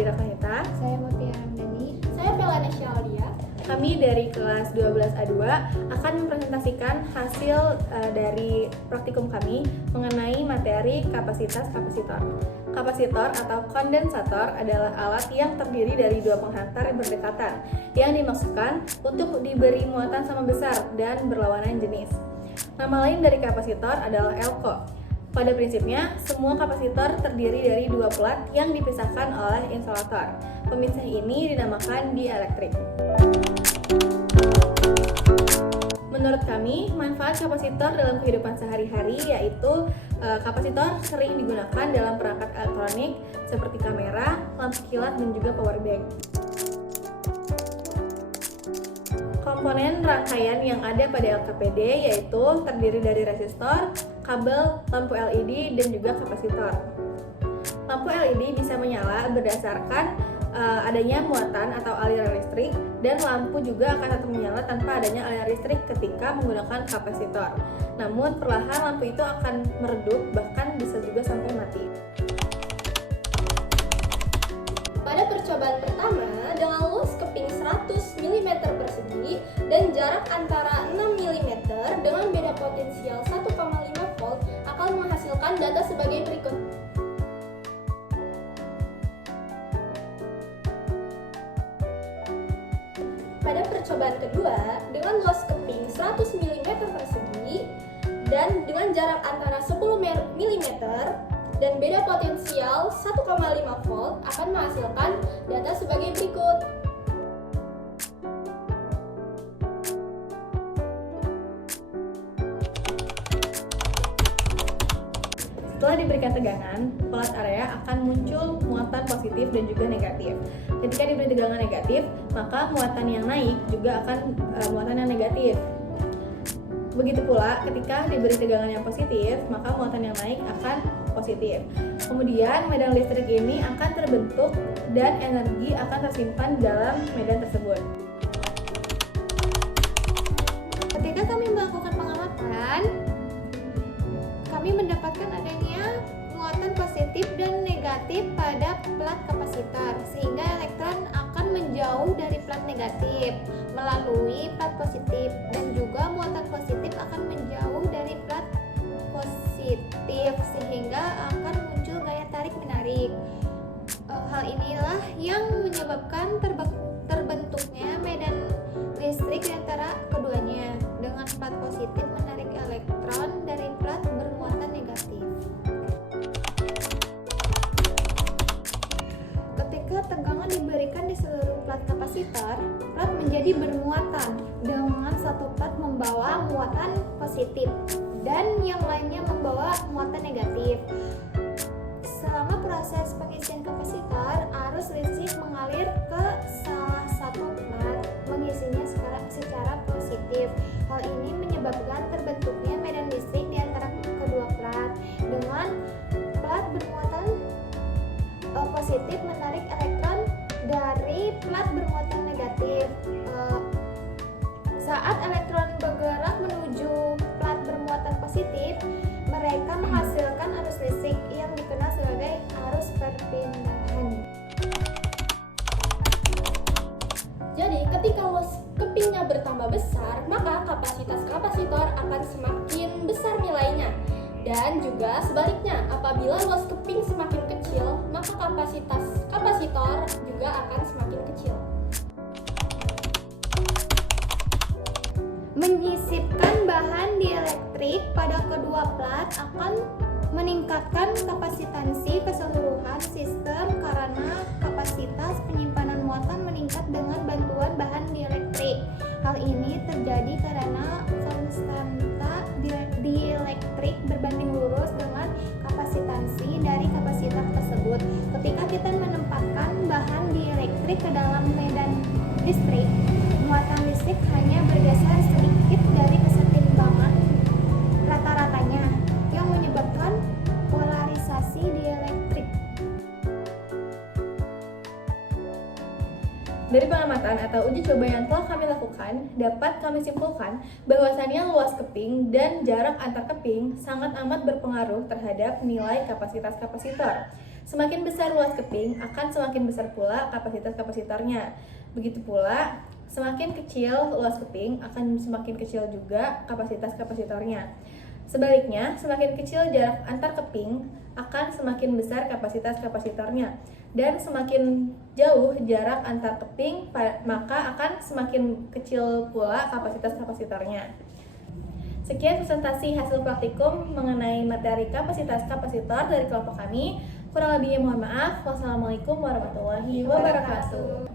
Nadira Kanita. Saya Mutia Ramdhani. Saya Velanesha Aulia. Kami dari kelas 12A2 akan mempresentasikan hasil dari praktikum kami mengenai materi kapasitas kapasitor. Kapasitor atau kondensator adalah alat yang terdiri dari dua penghantar yang berdekatan yang dimaksudkan untuk diberi muatan sama besar dan berlawanan jenis. Nama lain dari kapasitor adalah elko. Pada prinsipnya, semua kapasitor terdiri dari dua plat yang dipisahkan oleh insulator. Pemisah ini dinamakan dielektrik. Menurut kami, manfaat kapasitor dalam kehidupan sehari-hari yaitu kapasitor sering digunakan dalam perangkat elektronik seperti kamera, lampu kilat, dan juga power bank. Komponen rangkaian yang ada pada LKPD yaitu terdiri dari resistor, kabel, lampu LED, dan juga kapasitor. Lampu LED bisa menyala berdasarkan adanya muatan atau aliran listrik, dan lampu juga akan tetap menyala tanpa adanya aliran listrik ketika menggunakan kapasitor. Namun perlahan lampu itu akan meredup, bahkan bisa juga sampai mati. Pada percobaan pertama, dengan luas keping 100 mm persegi dan jarak antara 6 mm dengan beda potensial 1,5 volt akan menghasilkan data sebagai berikut. Pada percobaan kedua, dengan luas keping 100 mm persegi dan dengan jarak antara 10 mm dan beda potensial 1,5 volt akan menghasilkan data sebagai berikut. Setelah diberikan tegangan, plat area akan muncul muatan positif dan juga negatif. Ketika diberi tegangan negatif, maka muatan yang naik juga akan muatan yang negatif. Begitu pula ketika diberi tegangan yang positif, maka muatan yang naik akan positif. Kemudian medan listrik ini akan terbentuk dan energi akan tersimpan dalam medan tersebut. Ketika kami melakukan pengamatan, kami mendapatkan adanya muatan positif dan negatif pada plat kapasitor, sehingga elektron akan menjauh dari plat negatif melalui plat positif, dan juga muatan positif akan menjauh dari plat positif sehingga akan muncul gaya tarik menarik. Hal inilah yang menyebabkan terbentuknya medan listrik di antara keduanya, dengan plat positif menarik elektron dari plat bermuatan negatif. Ketika tegangan diberikan di seluruh plat kapasitor, plat menjadi bermuatan dengan satu plat membawa muatan positif dan yang lainnya membawa muatan negatif. Selama proses pengisian kapasitor, arus listrik mengalir ke salah satu plat, mengisinya secara positif. Hal ini menyebabkan terbentuknya medan listrik di antara kedua plat, dengan plat bermuatan positif menarik elektron dari plat bermuatan negatif. Saat elektron bergerak menuju plat bermuatan positif, mereka menghasilkan arus listrik yang dikenal sebagai arus perpindahan. Jadi, ketika luas kepingnya bertambah besar, maka kapasitas kapasitor akan semakin besar nilainya. Dan juga sebaliknya, apabila luas keping semakin kecil, maka kapasitas kapasitor juga akan semakin kecil. Menyisipkan bahan dielektrik pada kedua plat akan meningkatkan kapasitansi keseluruhan sistem karena kapasitas penyimpanan muatan meningkat dengan bantuan bahan dielektrik. Hal ini terjadi karena konstanta dielektrik berbanding lurus dengan kapasitansi dari kapasitor tersebut. Ketika kita menempatkan bahan dielektrik ke dalam medan listrik, muatan listrik hanya bergeser sedikit dari kesetimbangan rata-ratanya, yang menyebabkan polarisasi dielektrik. Dari pengamatan atau uji coba yang telah kami lakukan, dapat kami simpulkan bahwasannya luas keping dan jarak antar keping sangat amat berpengaruh terhadap nilai kapasitas kapasitor. Semakin besar luas keping, akan semakin besar pula kapasitas kapasitornya. Begitu pula, semakin kecil luas keping, akan semakin kecil juga kapasitas kapasitornya. Sebaliknya, semakin kecil jarak antar keping, akan semakin besar kapasitas kapasitornya. Dan semakin jauh jarak antar keping, maka akan semakin kecil pula kapasitas kapasitornya. Sekian presentasi hasil praktikum mengenai materi kapasitas kapasitor dari kelompok kami. Kurang lebihnya mohon maaf. Wassalamualaikum warahmatullahi wabarakatuh.